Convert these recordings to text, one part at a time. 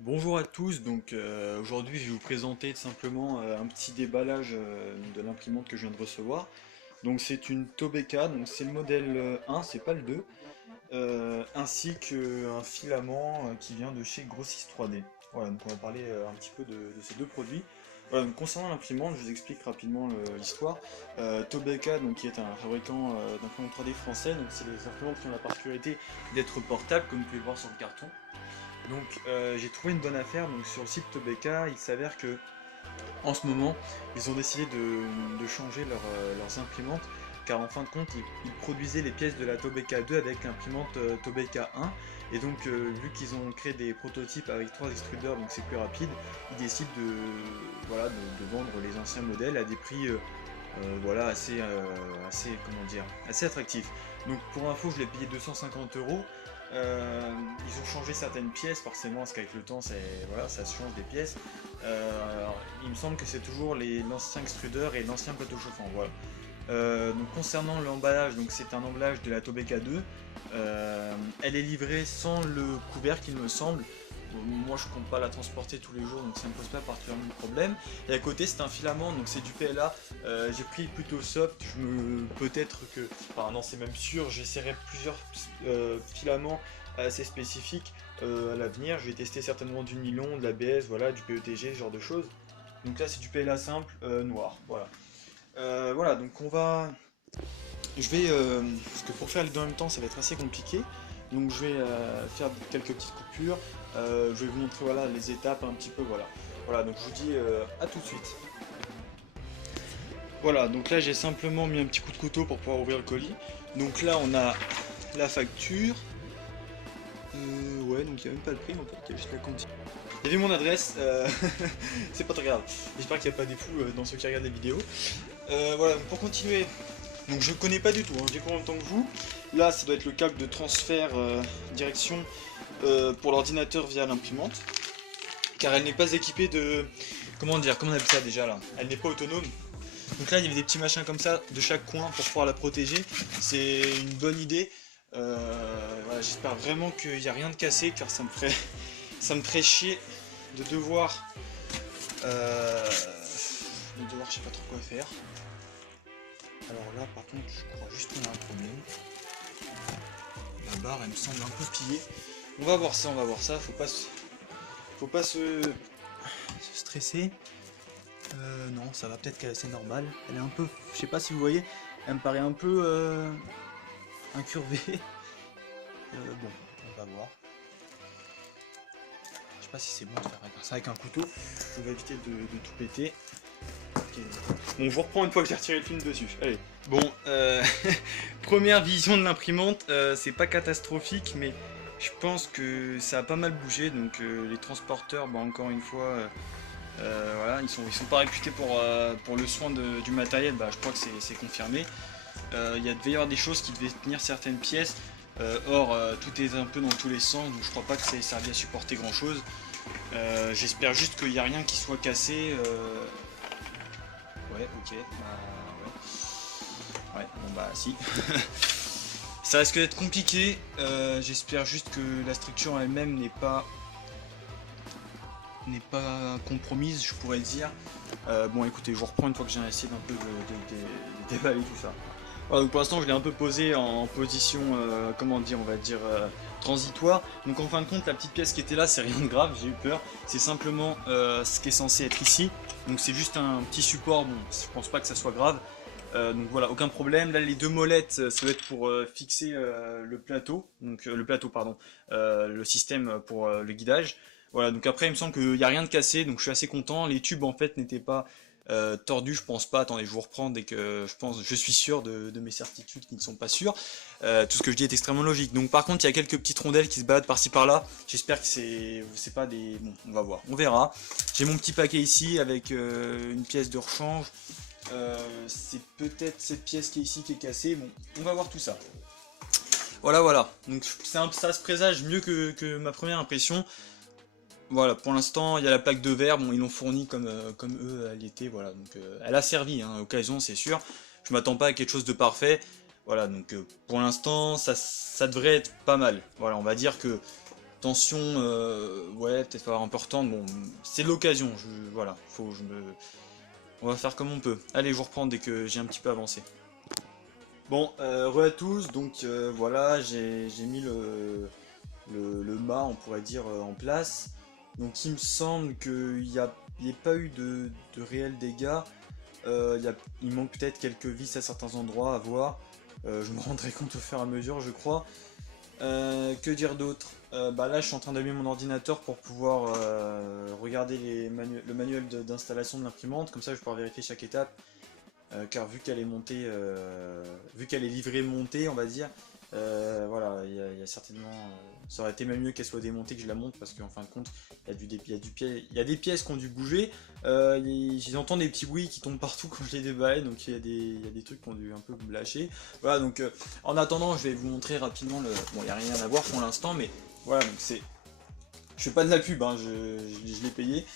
Bonjour à tous, donc aujourd'hui je vais vous présenter tout simplement un petit déballage de l'imprimante que je viens de recevoir. Donc c'est une Tobeca, donc c'est le modèle 1, c'est pas le 2, ainsi qu'un filament qui vient de chez Grossis 3D. Voilà, donc on va parler un petit peu de ces deux produits. Voilà, donc concernant l'imprimante, je vous explique rapidement l'histoire. Tobeca, donc, qui est un fabricant d'imprimantes 3D français, donc c'est les imprimantes qui ont la particularité d'être portables, comme vous pouvez voir sur le carton. Donc j'ai trouvé une bonne affaire donc sur le site Tobeca. Il s'avère que en ce moment ils ont décidé de changer leurs imprimantes, car en fin de compte ils produisaient les pièces de la Tobeca 2 avec l'imprimante Tobeca 1, et donc vu qu'ils ont créé des prototypes avec trois extrudeurs, donc c'est plus rapide, ils décident voilà, de vendre les anciens modèles à des prix voilà, assez attractifs. Donc pour info, je l'ai payé 250 euros. Ils ont changé certaines pièces, forcément, parce qu'avec le temps, voilà, ça se change des pièces. Alors, il me semble que c'est toujours l'ancien extrudeur et l'ancien plateau chauffant. Voilà. Donc concernant l'emballage, donc c'est un emballage de la Tobeca 2. Elle est livrée sans le couvercle, il me semble. Moi je compte pas la transporter tous les jours, donc ça me pose pas particulièrement de problème. Et à côté c'est un filament, donc c'est du PLA. J'ai pris plutôt soft. Peut-être que, enfin non, c'est même sûr, j'essaierai plusieurs filaments assez spécifiques à l'avenir. Je vais tester certainement du nylon, de l'ABS, voilà, du PETG, ce genre de choses. Donc là c'est du PLA simple, noir, voilà. Voilà, donc je vais, parce que pour faire les deux en même temps, ça va être assez compliqué. Donc je vais faire quelques petites coupures. Je vais vous montrer, voilà, les étapes un petit peu, voilà. Voilà, donc je vous dis à tout de suite. Voilà, donc là j'ai simplement mis un petit coup de couteau pour pouvoir ouvrir le colis. Donc là on a la facture. Ouais, donc il n'y a même pas le prix en fait, il y a juste la quantité. Il y avait mon adresse, c'est pas très grave. J'espère qu'il n'y a pas des fous dans ceux qui regardent les vidéos. Voilà, donc pour continuer, donc je connais pas du tout, hein, je découvre en même temps que vous. Là, ça doit être le câble de transfert direction pour l'ordinateur via l'imprimante, car elle n'est pas équipée de, comment on appelle ça déjà là. Elle n'est pas autonome. Donc là, il y avait des petits machins comme ça de chaque coin pour pouvoir la protéger. C'est une bonne idée. Voilà, j'espère vraiment qu'il n'y a rien de cassé, car ça me ferait chier de devoir, je sais pas trop quoi faire. Alors là, par contre, je crois juste qu'on a un problème. La barre, elle me semble un peu pillée. On va voir ça, on va voir ça. Faut pas se stresser. Non, ça va, peut-être qu'elle c'est normal. Elle est un peu, je sais pas si vous voyez, elle me paraît un peu incurvée. Bon, on va voir. Je sais pas si c'est bon de faire ça avec un couteau. On va éviter de tout péter. Ok. Bon, je vous reprends une fois que j'ai retiré le film dessus. Allez. Bon, première vision de l'imprimante, c'est pas catastrophique, mais je pense que ça a pas mal bougé. Donc les transporteurs, bah, encore une fois, voilà, ils sont pas réputés pour le soin du matériel. Bah, je crois que c'est confirmé. Il devait y avoir des choses qui devaient tenir certaines pièces. Or, tout est un peu dans tous les sens, donc je crois pas que ça ait servi à supporter grand chose. J'espère juste qu'il n'y a rien qui soit cassé. Ouais, ok. Ouais, bon bah si. Ça risque d'être compliqué. J'espère juste que la structure en elle-même n'est pas compromise, je pourrais dire. Bon, écoutez, je vous reprends une fois que j'ai essayé d'un peu de déballer tout ça. Voilà, donc pour l'instant, je l'ai un peu posé en position, comment dire, on va dire transitoire. Donc en fin de compte, la petite pièce qui était là, c'est rien de grave, j'ai eu peur. C'est simplement ce qui est censé être ici. Donc c'est juste un petit support. Bon, je pense pas que ça soit grave. Donc voilà, aucun problème. Là, les deux molettes, ça doit être pour fixer le plateau, donc le plateau, pardon, le système pour le guidage. Voilà, donc après, il me semble qu'il n'y a rien de cassé, donc je suis assez content. Les tubes, en fait, n'étaient pas tordus, je pense pas. Attendez, je vous reprends dès que je suis sûr de mes certitudes qui ne sont pas sûres. Tout ce que je dis est extrêmement logique. Donc par contre, il y a quelques petites rondelles qui se baladent par-ci par-là. J'espère que c'est pas des... Bon, on va voir, on verra. J'ai mon petit paquet ici avec une pièce de rechange. C'est peut-être cette pièce qui est ici qui est cassée. Bon, on va voir tout ça. Voilà, voilà. Donc ça se présage mieux que ma première impression. Voilà, pour l'instant, il y a la plaque de verre. Bon, ils l'ont fournie comme eux à l'été. Voilà, donc elle a servi, hein, à l'occasion, c'est sûr. Je m'attends pas à quelque chose de parfait. Voilà, donc pour l'instant, ça devrait être pas mal. Voilà, on va dire que tension, ouais, peut-être pas importante, bon, c'est l'occasion, voilà, on va faire comme on peut. Allez, je vous reprends dès que j'ai un petit peu avancé. Bon, re à tous, donc voilà, j'ai mis le mât, on pourrait dire, en place. Donc il me semble qu'il n'y ait pas eu de réels dégâts. Il manque peut-être quelques vis à certains endroits à voir. Je me rendrai compte au fur et à mesure, je crois. Que dire d'autre? Bah là, je suis en train d'allumer mon ordinateur pour pouvoir regarder le manuel d'installation de l'imprimante. Comme ça, je vais pouvoir vérifier chaque étape. Car vu qu'elle est montée, vu qu'elle est livrée montée, on va dire, voilà, il y a certainement, ça aurait été même mieux qu'elle soit démontée que je la monte parce qu'en fin de compte, il y a des pièces qui ont dû bouger. J'entends des petits bruits qui tombent partout quand je les déballe, donc il y a des trucs qui ont dû un peu lâcher. Voilà, donc en attendant, je vais vous montrer rapidement le. Bon, il n'y a rien à voir pour l'instant, mais voilà, donc c'est. Je fais pas de la pub, hein, je l'ai payé.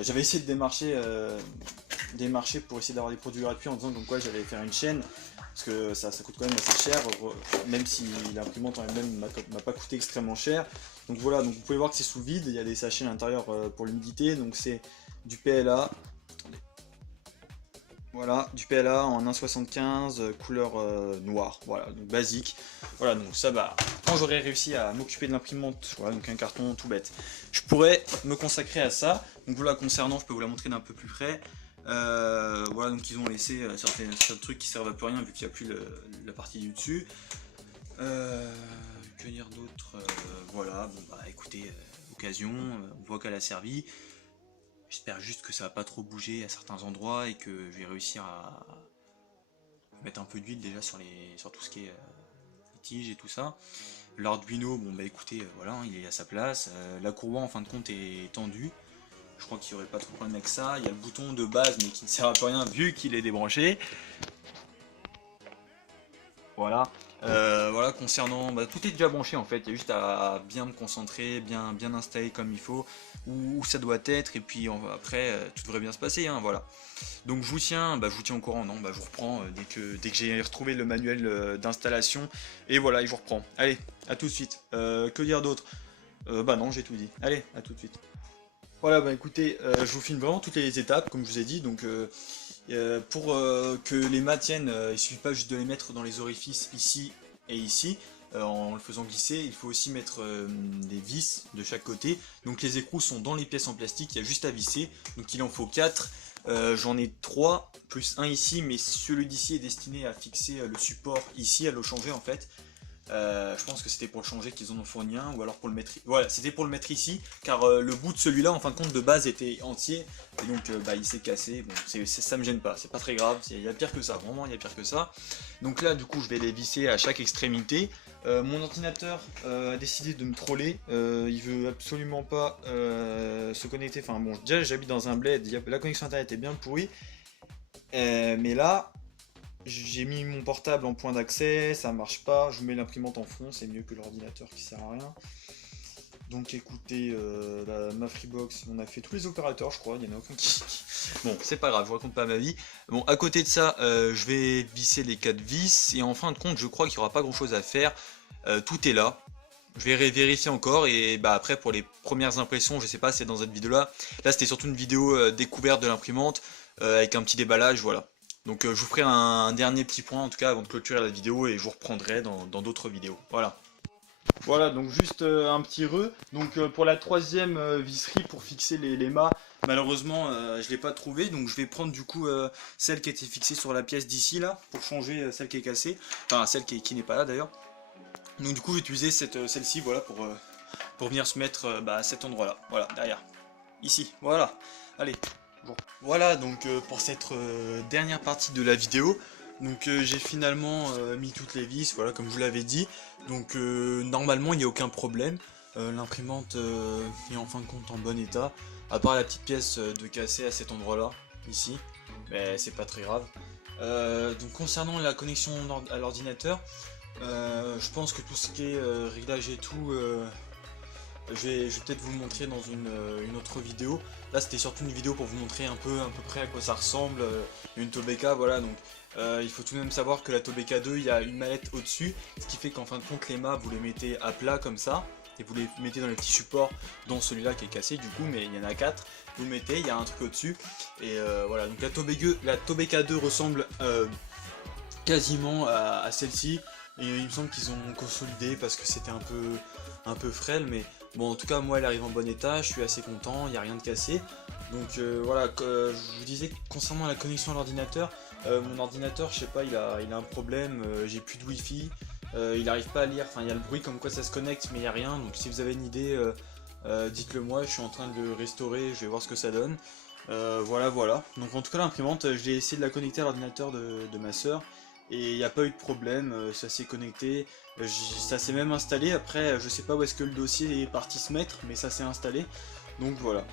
J'avais essayé de démarcher pour essayer d'avoir des produits gratuits en disant comme quoi j'allais faire une chaîne parce que ça coûte quand même assez cher, même si l'imprimante en elle-même m'a pas coûté extrêmement cher. Donc voilà, donc vous pouvez voir que c'est sous vide, il y a des sachets à l'intérieur pour l'humidité, donc c'est du PLA. Voilà, du PLA en 1,75 couleur noire, voilà, donc basique. Voilà, donc ça va. Quand j'aurai réussi à m'occuper de l'imprimante, voilà, donc un carton tout bête, je pourrais me consacrer à ça. Donc voilà, concernant, je peux vous la montrer d'un peu plus près. Voilà, donc ils ont laissé certains trucs qui servent à plus rien vu qu'il n'y a plus la partie du dessus. Que dire d'autre? Voilà, bon bah écoutez, occasion, on voit qu'elle a servi. J'espère juste que ça va pas trop bouger à certains endroits et que je vais réussir à mettre un peu d'huile déjà sur tout ce qui est les tiges et tout ça. L'Arduino, bon bah écoutez, voilà, hein, il est à sa place. La courroie en fin de compte est tendue. Je crois qu'il n'y aurait pas trop de problème avec ça. Il y a le bouton de base mais qui ne sert à plus rien vu qu'il est débranché. Voilà. Voilà, concernant, bah, tout est déjà branché en fait, il y a juste à bien me concentrer, bien installer comme il faut, où ça doit être, et puis après tout devrait bien se passer, hein, voilà. Donc je vous tiens au courant, non, je vous reprends dès que j'ai retrouvé le manuel d'installation, et voilà, et je vous reprends. Allez, à tout de suite. Que dire d'autre? Bah non, j'ai tout dit. Allez, à tout de suite. Voilà, bah écoutez, je vous filme vraiment toutes les étapes, comme je vous ai dit, donc pour que les mâts tiennent, il suffit pas juste de les mettre dans les orifices ici et ici, en le faisant glisser, il faut aussi mettre des vis de chaque côté, donc les écrous sont dans les pièces en plastique, il y a juste à visser, donc il en faut 4, j'en ai 3, plus un ici, mais celui d'ici est destiné à fixer le support ici, à le changer en fait. Je pense que c'était pour le changer qu'ils en ont fourni un, ou alors pour le mettre. Voilà, c'était pour le mettre ici, car le bout de celui-là, en fin de compte, de base était entier, et donc il s'est cassé. Bon, ça me gêne pas, c'est pas très grave, il y a pire que ça, vraiment, il y a pire que ça. Donc là, du coup, je vais les visser à chaque extrémité. Mon ordinateur a décidé de me troller, il veut absolument pas se connecter. Enfin bon, déjà j'habite dans un bled, la connexion internet est bien pourrie, mais là. J'ai mis mon portable en point d'accès, ça marche pas, je vous mets l'imprimante en fond, c'est mieux que l'ordinateur qui sert à rien. Donc écoutez, ma Freebox, on a fait tous les opérateurs je crois, il y en a aucun qui... Bon, c'est pas grave, je raconte pas ma vie. Bon, à côté de ça, je vais visser les 4 vis, et en fin de compte, je crois qu'il n'y aura pas grand chose à faire. Tout est là. Je vais vérifier encore, et bah après pour les premières impressions, je sais pas si c'est dans cette vidéo là. Là c'était surtout une vidéo découverte de l'imprimante, avec un petit déballage, voilà. Donc je vous ferai un dernier petit point en tout cas avant de clôturer la vidéo et je vous reprendrai dans d'autres vidéos. Voilà. Voilà, donc juste un petit Donc pour la troisième visserie pour fixer les mâts, malheureusement je l'ai pas trouvé. Donc je vais prendre du coup celle qui était fixée sur la pièce d'ici là pour changer celle qui est cassée. Enfin celle qui n'est pas là d'ailleurs. Donc du coup je vais utiliser celle-ci voilà, pour venir se mettre à cet endroit là. Voilà, derrière. Ici, voilà. Allez. Bon. Voilà donc pour cette dernière partie de la vidéo, donc j'ai finalement mis toutes les vis, voilà comme je vous l'avais dit, donc normalement il n'y a aucun problème, l'imprimante est en fin de compte en bon état, à part la petite pièce de cassé à cet endroit là, ici, mais c'est pas très grave. Donc concernant la connexion à l'ordinateur, je pense que tout ce qui est réglage et tout, je vais peut-être vous le montrer dans une autre vidéo. Là c'était surtout une vidéo pour vous montrer un peu à peu près à quoi ça ressemble, une Tobeca, voilà. Donc il faut tout de même savoir que la Tobeca 2, il y a une mallette au dessus, ce qui fait qu'en fin de compte les mâts vous les mettez à plat comme ça, et vous les mettez dans les petits supports, dont celui-là qui est cassé du coup, mais il y en a 4. Vous le mettez, il y a un truc au-dessus, et voilà. Donc la Tobeca 2 ressemble quasiment à celle-ci, et il me semble qu'ils ont consolidé parce que c'était un peu frêle, mais bon, en tout cas, moi elle arrive en bon état, je suis assez content, il n'y a rien de cassé. Donc voilà, je vous disais concernant la connexion à l'ordinateur, mon ordinateur, je sais pas, il a un problème, j'ai plus de wifi, il n'arrive pas à lire, enfin il y a le bruit comme quoi ça se connecte, mais il n'y a rien. Donc si vous avez une idée, dites-le moi, je suis en train de le restaurer, je vais voir ce que ça donne. Voilà, voilà. Donc en tout cas l'imprimante, je l'ai essayé de la connecter à l'ordinateur de ma soeur, et il n'y a pas eu de problème, ça s'est connecté, ça s'est même installé. Après je sais pas où est-ce que le dossier est parti se mettre, mais ça s'est installé. Donc voilà.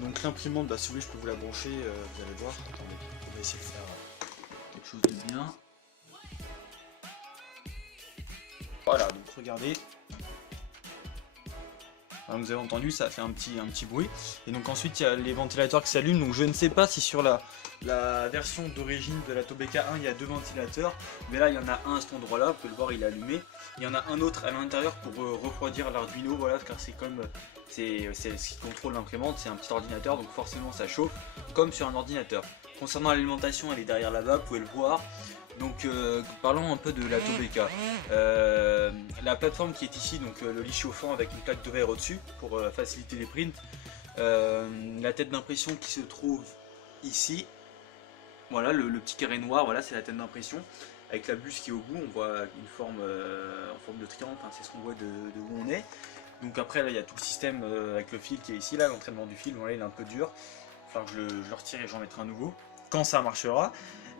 Donc l'imprimante, bah, si vous voulez je peux vous la brancher, vous allez voir. Attendez, on va essayer de faire quelque chose de bien. Voilà, donc regardez. Alors, vous avez entendu, ça a fait un petit bruit. Et donc ensuite il y a les ventilateurs qui s'allument. Donc je ne sais pas si sur la version d'origine de la Tobeca 1 il y a 2 ventilateurs, mais là il y en a un à cet endroit là, vous pouvez le voir, il est allumé. Il y en a un autre à l'intérieur pour refroidir l'Arduino, voilà, car c'est comme c'est ce qui contrôle l'imprimante, c'est un petit ordinateur, donc forcément ça chauffe comme sur un ordinateur. Concernant l'alimentation, elle est derrière là-bas, vous pouvez le voir. Donc parlons un peu de la Tobeca. La plateforme qui est ici, donc le lit chauffant avec une plaque de verre au-dessus pour faciliter les prints. La tête d'impression qui se trouve ici. Voilà, le petit carré noir, voilà, c'est la tête d'impression. Avec la buse qui est au bout, on voit une forme en forme de triangle, hein, c'est ce qu'on voit de où on est. Donc après là il y a tout le système avec le fil qui est ici, là l'entraînement du fil, voilà, il est un peu dur. Enfin je le retire et j'en mettrai un nouveau quand ça marchera.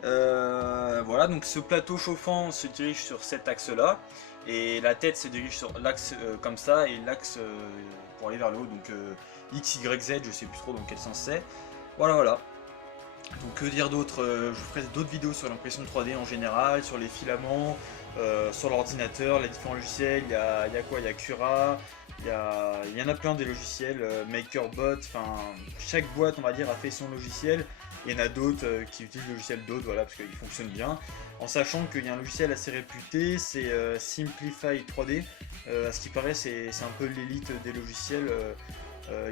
Voilà, donc ce plateau chauffant se dirige sur cet axe là, et la tête se dirige sur l'axe comme ça, et l'axe pour aller vers le haut, donc X, Y, Z, je sais plus trop dans quel sens c'est. Voilà, voilà. Donc que dire d'autre, je vous ferai d'autres vidéos sur l'impression 3D en général, sur les filaments, sur l'ordinateur, les différents logiciels. Il y a quoi? Il y a Cura, il y en a plein des logiciels, MakerBot, enfin chaque boîte on va dire a fait son logiciel. Il y en a d'autres qui utilisent le logiciel d'autres, voilà, parce qu'il fonctionne bien. En sachant qu'il y a un logiciel assez réputé, c'est Simplify 3D. À ce qui paraît, c'est un peu l'élite des logiciels.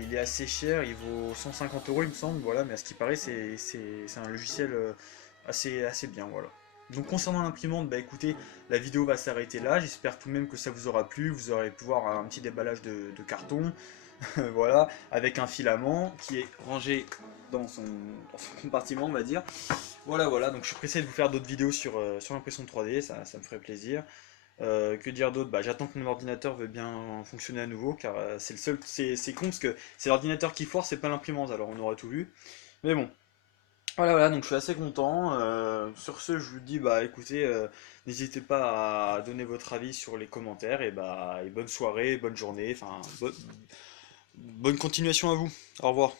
Il est assez cher, il vaut 150 € il me semble, voilà, mais à ce qui paraît, c'est un logiciel assez bien, voilà. Donc concernant l'imprimante, bah écoutez, la vidéo va s'arrêter là, j'espère tout de même que ça vous aura plu, vous aurez pu voir un petit déballage de carton, voilà, avec un filament qui est rangé dans son compartiment, on va dire. Voilà, voilà, donc je suis pressé de vous faire d'autres vidéos sur l'impression 3D, ça me ferait plaisir. Que dire d'autre? Bah, j'attends que mon ordinateur veuille bien fonctionner à nouveau, car c'est le seul, c'est con parce que c'est l'ordinateur qui foire, c'est pas l'imprimante, alors on aura tout vu. Mais bon, voilà, voilà, donc je suis assez content. Sur ce, je vous dis, bah écoutez, n'hésitez pas à donner votre avis sur les commentaires, et bah et bonne soirée, bonne journée, enfin bonne continuation à vous. Au revoir.